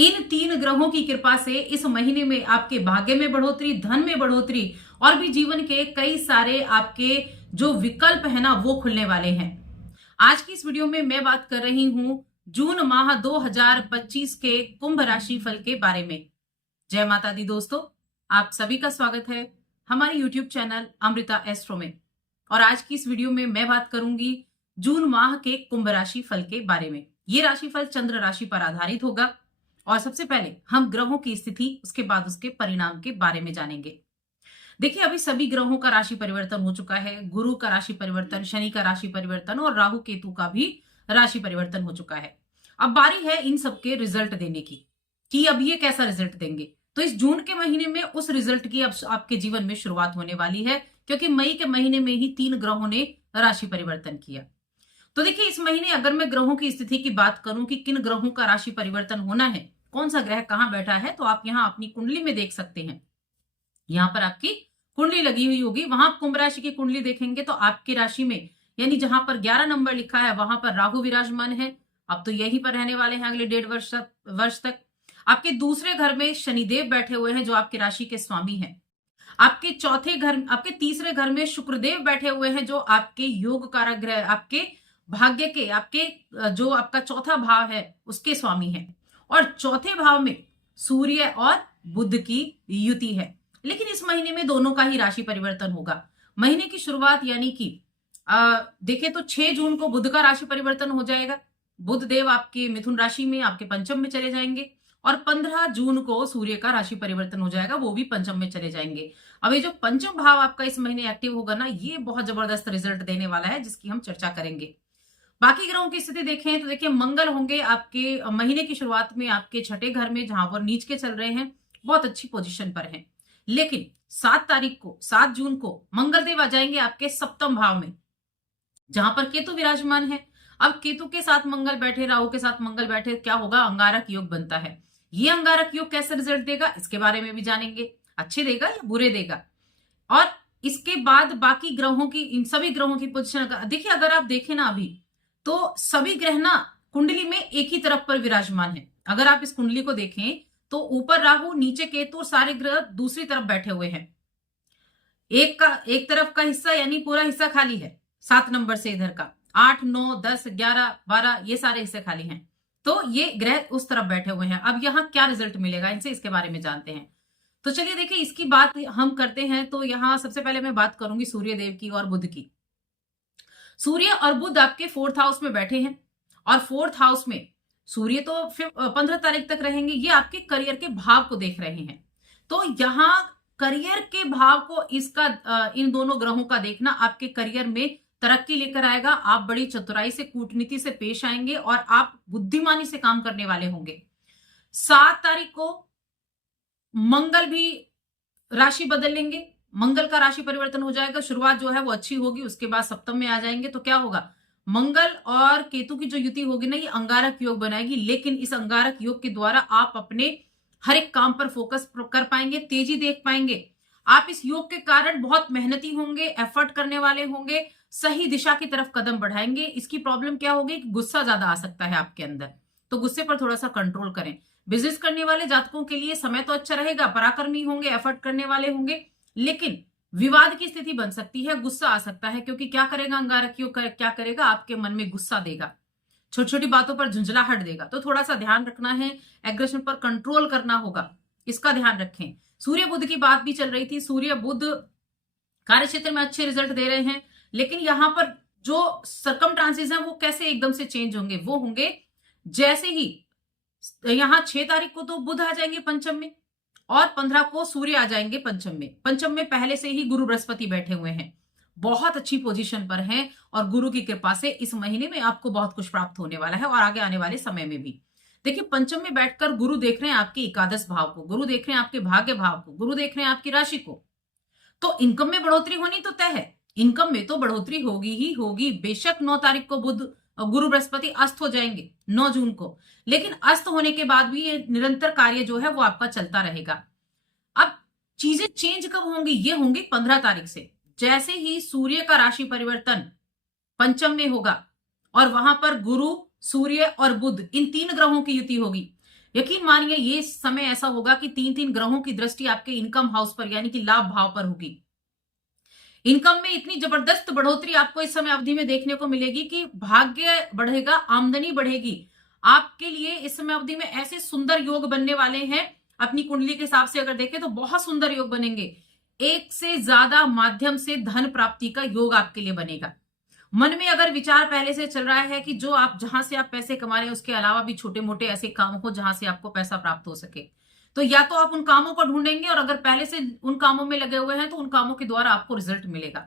इन तीन ग्रहों की कृपा से इस महीने में आपके भाग्य में बढ़ोतरी, धन में बढ़ोतरी और भी जीवन के कई सारे आपके जो विकल्प है ना वो खुलने वाले हैं। आज की इस वीडियो में मैं बात कर रही हूं जून माह 2025 के कुंभ राशि फल के बारे में। जय माता दी दोस्तों, आप सभी का स्वागत है हमारे यूट्यूब चैनल अमृता एस्ट्रो में। और आज की इस वीडियो में मैं बात करूंगी जून माह के कुंभ राशि फल के बारे में। ये राशिफल चंद्र राशि पर आधारित होगा और सबसे पहले हम ग्रहों की स्थिति, उसके बाद उसके परिणाम के बारे में जानेंगे। देखिए, अभी सभी ग्रहों का राशि परिवर्तन हो चुका है। गुरु का राशि परिवर्तन, शनि का राशि परिवर्तन और राहु केतु का भी राशि परिवर्तन हो चुका है। अब बारी है इन सबके रिजल्ट देने की कि अब ये कैसा रिजल्ट देंगे। तो इस जून के महीने में उस रिजल्ट की अब आपके जीवन में शुरुआत होने वाली है, क्योंकि मई के महीने में ही 3 ग्रहों ने राशि परिवर्तन किया। तो देखिए, इस महीने अगर मैं ग्रहों की स्थिति की बात करूं कि किन ग्रहों का राशि परिवर्तन होना है, कौन सा ग्रह कहां बैठा है, तो आप यहां अपनी कुंडली में देख सकते हैं। यहां पर आपकी कुंडली लगी हुई होगी, वहां आप कुंभ राशि की कुंडली देखेंगे तो आपकी राशि में यानी जहां पर 11 नंबर लिखा है वहां पर राहु विराजमान है। अब तो यहीं पर रहने वाले हैं अगले 1.5 वर्ष तक। आपके दूसरे घर में शनिदेव बैठे हुए हैं जो आपकी राशि के स्वामी हैं। आपके तीसरे घर में शुक्रदेव बैठे हुए हैं जो आपके योग कारक ग्रह, आपके भाग्य के, आपके जो आपका चौथा भाव है उसके स्वामी हैं। और चौथे भाव में सूर्य और बुध की युति है। लेकिन इस महीने में दोनों का ही राशि परिवर्तन होगा। महीने की शुरुआत यानी कि देखें तो 6 जून को बुध का राशि परिवर्तन हो जाएगा। बुध देव आपके मिथुन राशि में, आपके पंचम में चले जाएंगे। और 15 जून को सूर्य का राशि परिवर्तन हो जाएगा, वो भी पंचम में चले जाएंगे। अब ये जो पंचम भाव आपका इस महीने एक्टिव होगा ना, ये बहुत जबरदस्त रिजल्ट देने वाला है, जिसकी हम चर्चा करेंगे। बाकी ग्रहों की स्थिति देखें तो देखिए, मंगल होंगे आपके महीने की शुरुआत में आपके छठे घर में, जहां पर नीच के चल रहे हैं, बहुत अच्छी पोजीशन पर हैं। लेकिन 7 जून को मंगल देव आ जाएंगे आपके सप्तम भाव में, जहां पर केतु विराजमान है। अब केतु के साथ मंगल बैठे, राहु के साथ मंगल बैठे, क्या होगा? अंगारक योग बनता है। ये अंगारक योग कैसे रिजल्ट देगा, इसके बारे में भी जानेंगे। अच्छे देगा या बुरे देगा? और इसके बाद बाकी ग्रहों की, इन सभी ग्रहों की पोजीशन देखिए, अगर आप देखें ना अभी, तो सभी ग्रह ना कुंडली में एक ही तरफ पर विराजमान है। अगर आप इस कुंडली को देखें तो ऊपर राहु, नीचे केतु और सारे ग्रह दूसरी तरफ बैठे हुए हैं। एक तरफ का हिस्सा यानी पूरा हिस्सा खाली है। 7 नंबर से इधर का 8, 9, 10, 11, 12 ये सारे हिस्से खाली हैं। तो ये ग्रह उस तरफ बैठे हुए हैं। अब यहाँ क्या रिजल्ट मिलेगा इनसे, इसके बारे में जानते हैं। तो चलिए देखिए, इसकी बात हम करते हैं। तो यहाँ सबसे पहले मैं बात करूंगी सूर्य देव की और बुध की। सूर्य और बुध आपके 4th हाउस में बैठे हैं और 4th हाउस में सूर्य तो 15 तारीख तक रहेंगे। ये आपके करियर के भाव को देख रहे हैं। तो यहाँ करियर के भाव को इन दोनों ग्रहों का देखना आपके करियर में तरक्की लेकर आएगा। आप बड़ी चतुराई से, कूटनीति से पेश आएंगे और आप बुद्धिमानी से काम करने वाले होंगे। 7 तारीख को मंगल भी राशि बदल लेंगे। मंगल का राशि परिवर्तन हो जाएगा। शुरुआत जो है वो अच्छी होगी, उसके बाद सप्तम में आ जाएंगे। तो क्या होगा? मंगल और केतु की जो युति होगी ना, ये अंगारक योग बनाएगी। लेकिन इस अंगारक योग के द्वारा आप अपने हर एक काम पर फोकस कर पाएंगे, तेजी देख पाएंगे। आप इस योग के कारण बहुत मेहनती होंगे, एफर्ट करने वाले होंगे, सही दिशा की तरफ कदम बढ़ाएंगे। इसकी प्रॉब्लम क्या होगी कि गुस्सा ज्यादा आ सकता है आपके अंदर, तो गुस्से पर थोड़ा सा कंट्रोल करें। बिजनेस करने वाले जातकों के लिए समय तो अच्छा रहेगा, पराक्रमी होंगे, एफर्ट करने वाले होंगे, लेकिन विवाद की स्थिति बन सकती है, गुस्सा आ सकता है। क्योंकि क्या करेगा अंगारक योग, क्या करेगा? आपके मन में गुस्सा देगा, छोटी छोटी बातों पर झुंझलाहट देगा। तो थोड़ा सा ध्यान रखना है, एग्रेशन पर कंट्रोल करना होगा, इसका ध्यान रखें। सूर्य बुध की बात भी चल रही थी। सूर्य बुध कार्य क्षेत्र में अच्छे रिजल्ट दे रहे हैं, लेकिन यहां पर जो सर्कमस्टांसेस हैं वो कैसे एकदम से चेंज होंगे? वो होंगे जैसे ही यहां 6 तारीख को तो बुध आ जाएंगे पंचम में और 15 को सूर्य आ जाएंगे पंचम में। पंचम में पहले से ही गुरु बृहस्पति बैठे हुए हैं, बहुत अच्छी पोजीशन पर हैं और गुरु की कृपा से इस महीने में आपको बहुत कुछ प्राप्त होने वाला है और आगे आने वाले समय में भी। देखिए, पंचम में बैठकर गुरु देख रहे हैं आपके एकादश भाव को, गुरु देख रहे हैं आपके भाग्य भाव को, गुरु देख रहे हैं आपकी राशि को। तो इनकम में बढ़ोतरी होनी तो तय है। इनकम में तो बढ़ोतरी होगी ही होगी। बेशक 9 तारीख को बुध गुरु बृहस्पति अस्त हो जाएंगे 9 जून को, लेकिन अस्त होने के बाद भी ये निरंतर कार्य जो है वो आपका चलता रहेगा। अब चीजें चेंज कब होंगी? ये होंगी 15 तारीख से। जैसे ही सूर्य का राशि परिवर्तन पंचम में होगा और वहां पर गुरु, सूर्य और बुध इन 3 ग्रहों की युति होगी, यकीन मानिए ये समय ऐसा होगा कि 3-3 ग्रहों की दृष्टि आपके इनकम हाउस पर यानी कि लाभ भाव पर होगी। इनकम में इतनी जबरदस्त बढ़ोतरी आपको इस समय अवधि में देखने को मिलेगी कि भाग्य बढ़ेगा, आमदनी बढ़ेगी। आपके लिए इस समय अवधि में ऐसे सुंदर योग बनने वाले हैं, अपनी कुंडली के हिसाब से अगर देखें तो बहुत सुंदर योग बनेंगे। एक से ज्यादा माध्यम से धन प्राप्ति का योग आपके लिए बनेगा। मन में अगर विचार पहले से चल रहा है कि जो आप जहां से आप पैसे कमा रहे हैं उसके अलावा भी छोटे मोटे ऐसे काम हो जहां से आपको पैसा प्राप्त हो सके, तो या तो आप उन कामों को ढूंढेंगे, और अगर पहले से उन कामों में लगे हुए हैं तो उन कामों के द्वारा आपको रिजल्ट मिलेगा।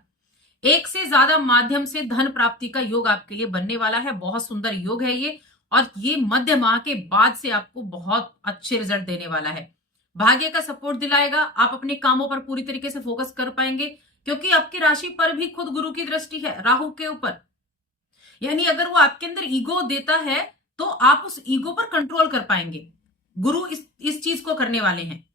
एक से ज्यादा माध्यम से धन प्राप्ति का योग आपके लिए बनने वाला है। बहुत सुंदर योग है ये, और ये मध्य माह के बाद से आपको बहुत अच्छे रिजल्ट देने वाला है। भाग्य का सपोर्ट दिलाएगा, आप अपने कामों पर पूरी तरीके से फोकस कर पाएंगे, क्योंकि आपकी राशि पर भी खुद गुरु की दृष्टि है राहु के ऊपर। यानी अगर वो आपके अंदर ईगो देता है तो आप उस ईगो पर कंट्रोल कर पाएंगे। गुरु इस चीज को करने वाले हैं।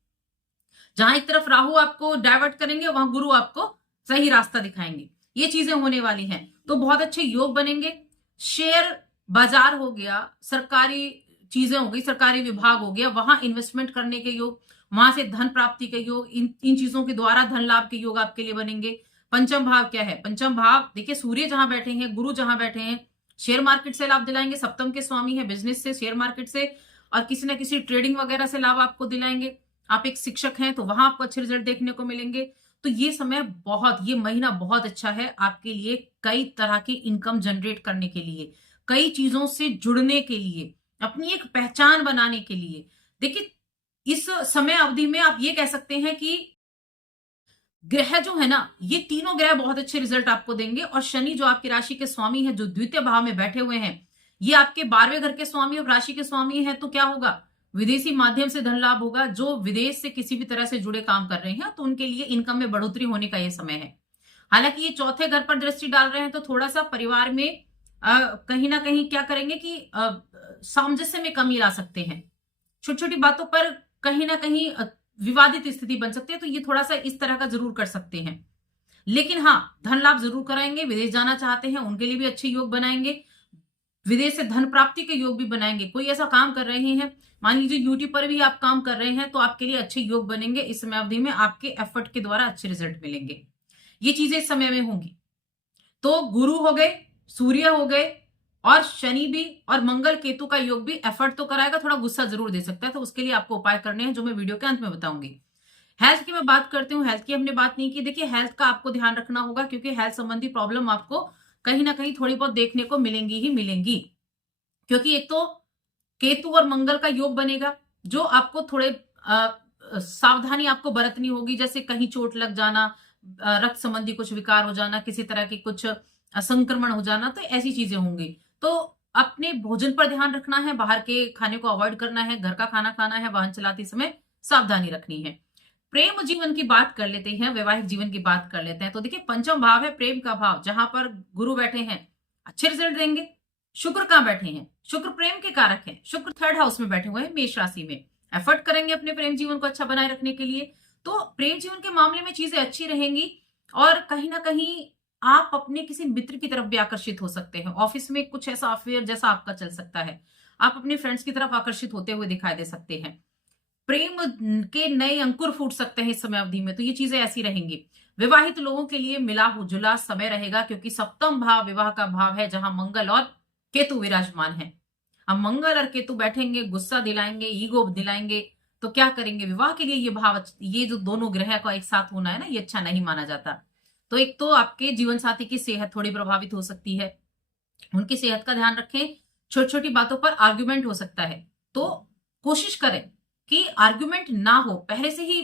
जहां एक तरफ राहु आपको डाइवर्ट करेंगे, वहां गुरु आपको सही रास्ता दिखाएंगे। ये चीजें होने वाली हैं, तो बहुत अच्छे योग बनेंगे। शेयर बाजार हो गया, सरकारी चीजें हो गई, सरकारी विभाग हो गया, वहां इन्वेस्टमेंट करने के योग, वहां से धन प्राप्ति के योग, इन चीजों के द्वारा धन लाभ के योग आपके लिए बनेंगे। पंचम भाव क्या है? पंचम भाव देखिए, सूर्य जहां बैठे हैं, गुरु जहां बैठे हैं, शेयर मार्केट से लाभ दिलाएंगे। सप्तम के स्वामी है, बिजनेस से, शेयर मार्केट से और किसी ना किसी ट्रेडिंग वगैरह से लाभ आपको दिलाएंगे। आप एक शिक्षक हैं तो वहां आपको अच्छे रिजल्ट देखने को मिलेंगे। तो ये समय ये महीना बहुत अच्छा है आपके लिए, कई तरह की इनकम जनरेट करने के लिए, कई चीजों से जुड़ने के लिए, अपनी एक पहचान बनाने के लिए। देखिए, इस समय अवधि में आप ये कह सकते हैं कि ग्रह जो है ना, ये तीनों ग्रह बहुत अच्छे रिजल्ट आपको देंगे। और शनि जो आपकी राशि के स्वामी है, जो द्वितीय भाव में बैठे हुए हैं, ये आपके 12वें घर के स्वामी और राशि के स्वामी है। तो क्या होगा? विदेशी माध्यम से धन लाभ होगा। जो विदेश से किसी भी तरह से जुड़े काम कर रहे हैं तो उनके लिए इनकम में बढ़ोतरी होने का ये समय है। हालांकि ये चौथे घर पर दृष्टि डाल रहे हैं तो थोड़ा सा परिवार में कहीं ना कहीं क्या करेंगे कि सामंजस्य में कमी ला सकते हैं। छोटी छोटी बातों पर कहीं ना कहीं विवादित स्थिति बन सकती है, तो ये थोड़ा सा इस तरह का जरूर कर सकते हैं। लेकिन हाँ, धन लाभ जरूर कराएंगे। विदेश जाना चाहते हैं उनके लिए भी अच्छे योग बनाएंगे। विदेश से धन प्राप्ति के योग भी बनाएंगे। कोई ऐसा काम कर रहे हैं, मान लीजिए यूट्यूब पर भी आप काम कर रहे हैं, तो आपके लिए अच्छे योग बनेंगे। इस समय अवधि में आपके एफर्ट के द्वारा अच्छे रिजल्ट मिलेंगे। ये चीजें इस समय में होंगी। तो गुरु हो गए, सूर्य हो गए, और शनि भी, और मंगल केतु का योग भी एफर्ट तो कराएगा, थोड़ा गुस्सा जरूर दे सकता है। तो उसके लिए आपको उपाय करने हैं जो मैं वीडियो के अंत में बताऊंगी। हेल्थ की मैं बात करती हूँ। हेल्थ की हमने बात नहीं की। देखिए, हेल्थ का आपको ध्यान रखना होगा, क्योंकि हेल्थ संबंधी प्रॉब्लम आपको कहीं ना कहीं थोड़ी बहुत देखने को मिलेंगी ही मिलेंगी। क्योंकि एक तो केतु और मंगल का योग बनेगा, जो आपको थोड़े सावधानी आपको बरतनी होगी। जैसे कहीं चोट लग जाना, रक्त संबंधी कुछ विकार हो जाना, किसी तरह की कुछ संक्रमण हो जाना, तो ऐसी चीजें होंगी। तो अपने भोजन पर ध्यान रखना है, बाहर के खाने को अवॉइड करना है, घर का खाना खाना है, वाहन चलाते समय सावधानी रखनी है। प्रेम जीवन की बात कर लेते हैं, वैवाहिक जीवन की बात कर लेते हैं। तो देखिए, पंचम भाव है प्रेम का भाव, जहां पर गुरु बैठे हैं, अच्छे रिजल्ट देंगे। शुक्र कहां बैठे हैं? शुक्र प्रेम के कारक हैं। शुक्र 3rd हाउस में बैठे हुए हैं, मेष राशि में। एफर्ट करेंगे अपने प्रेम जीवन को अच्छा बनाए रखने के लिए। तो प्रेम जीवन के मामले में चीजें अच्छी रहेंगी, और कहीं ना कहीं आप अपने किसी मित्र की तरफ भी आकर्षित हो सकते हैं। ऑफिस में कुछ ऐसा अफेयर जैसा आपका चल सकता है, आप अपने फ्रेंड्स की तरफ आकर्षित होते हुए दिखाई दे सकते हैं। प्रेम के नए अंकुर फूट सकते हैं इस समय अवधि में। तो ये चीजें ऐसी रहेंगी। विवाहित लोगों के लिए मिला जुला समय रहेगा, क्योंकि सप्तम भाव विवाह का भाव है, जहां मंगल और केतु विराजमान है। अब मंगल और केतु बैठेंगे, गुस्सा दिलाएंगे, ईगो दिलाएंगे, तो क्या करेंगे? विवाह के लिए ये भाव, ये जो दोनों ग्रह का एक साथ होना है ना, ये अच्छा नहीं माना जाता। तो एक तो आपके जीवन साथी की सेहत थोड़ी प्रभावित हो सकती है, उनकी सेहत का ध्यान रखें। छोटी छोटी बातों पर आर्ग्यूमेंट हो सकता है, तो कोशिश करें कि आर्ग्यूमेंट ना हो। पहले से ही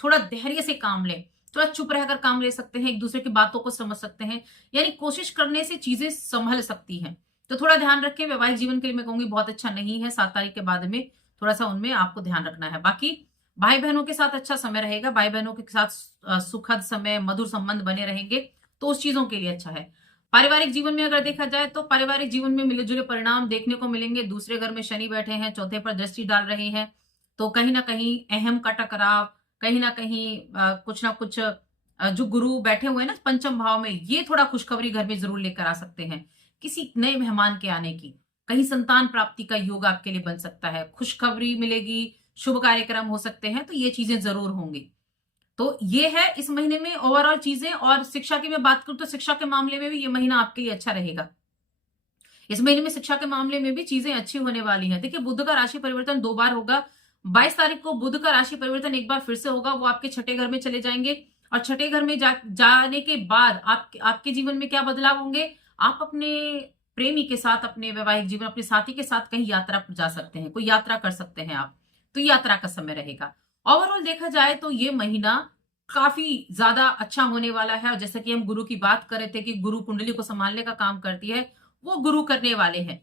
थोड़ा धैर्य से काम लें, थोड़ा चुप रहकर काम ले सकते हैं, एक दूसरे की बातों को समझ सकते हैं। यानी कोशिश करने से चीजें संभल सकती हैं। तो थोड़ा ध्यान रखें। वैवाहिक जीवन के लिए मैं कहूंगी बहुत अच्छा नहीं है। 7 तारीख के बाद में थोड़ा सा उनमें आपको ध्यान रखना है। बाकी भाई बहनों के साथ अच्छा समय रहेगा। भाई बहनों के साथ सुखद समय, मधुर संबंध बने रहेंगे, तो उस चीजों के लिए अच्छा है। पारिवारिक जीवन में अगर देखा जाए तो पारिवारिक जीवन में मिले जुले परिणाम देखने को मिलेंगे। दूसरे घर में शनि बैठे हैं, चौथे पर दृष्टि डाल रहे हैं, तो कहीं ना कहीं अहम का टकराव, कहीं ना कहीं कुछ ना कुछ जो गुरु बैठे हुए हैं ना पंचम भाव में, ये थोड़ा खुशखबरी घर में जरूर लेकर आ सकते हैं, किसी नए मेहमान के आने की। कहीं संतान प्राप्ति का योग आपके लिए बन सकता है, खुशखबरी मिलेगी, शुभ कार्यक्रम हो सकते हैं, तो ये चीजें जरूर होंगी। तो ये है इस महीने में ओवरऑल चीजें। और शिक्षा की मैं बात करूं तो शिक्षा के मामले में भी ये महीना आपके लिए अच्छा रहेगा। इस महीने में शिक्षा के मामले में भी चीजें अच्छी होने वाली हैं। देखिए, बुध का राशि परिवर्तन 2 बार होगा। 22 तारीख को बुध का राशि परिवर्तन एक बार फिर से होगा, वो आपके छठे घर में चले जाएंगे। और छठे घर में जाने के बाद आपके जीवन में क्या बदलाव होंगे? आप अपने प्रेमी के साथ, अपने वैवाहिक जीवन, अपने साथी के साथ कहीं यात्रा पर जा सकते हैं, कोई यात्रा कर सकते हैं आप। तो यात्रा का समय रहेगा। ओवरऑल देखा जाए तो ये महीना काफी ज्यादा अच्छा होने वाला है। और जैसा कि हम गुरु की बात कर रहे थे कि गुरु कुंडली को संभालने का काम करती है, वो गुरु करने वाले हैं।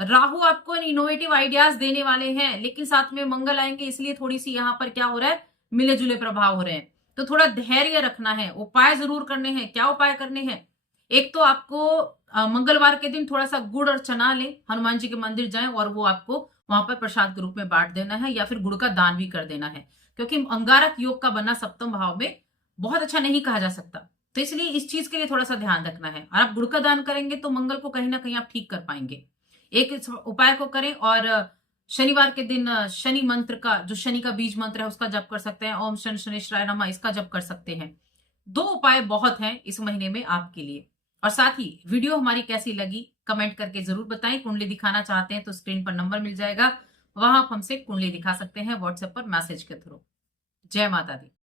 राहु आपको इनोवेटिव आइडियाज देने वाले हैं, लेकिन साथ में मंगल आएंगे, इसलिए थोड़ी सी यहाँ पर क्या हो रहा है, मिले जुले प्रभाव हो रहे हैं। तो थोड़ा धैर्य रखना है, उपाय जरूर करने हैं। क्या उपाय करने हैं? एक तो आपको मंगलवार के दिन थोड़ा सा गुड़ और चना लें, हनुमान जी के मंदिर जाएं और वो आपको वहां पर प्रसाद के रूप में बांट देना है, या फिर गुड़ का दान भी कर देना है। क्योंकि अंगारक योग का बनना सप्तम भाव में बहुत अच्छा नहीं कहा जा सकता, तो इसलिए इस चीज के लिए थोड़ा सा ध्यान रखना है। और आप गुड़ का दान करेंगे तो मंगल को कहीं ना कहीं आप ठीक कर पाएंगे। एक इस उपाय को करें। और शनिवार के दिन शनि मंत्र का, जो शनि का बीज मंत्र है, उसका जप कर सकते हैं। ओम शनि शनिश्चराय नमः, इसका जप कर सकते हैं। 2 उपाय बहुत हैं इस महीने में आपके लिए। और साथ ही वीडियो हमारी कैसी लगी कमेंट करके जरूर बताएं। कुंडली दिखाना चाहते हैं तो स्क्रीन पर नंबर मिल जाएगा, वहां आप हमसे कुंडली दिखा सकते हैं व्हाट्सएप पर मैसेज के थ्रू। जय माता दी।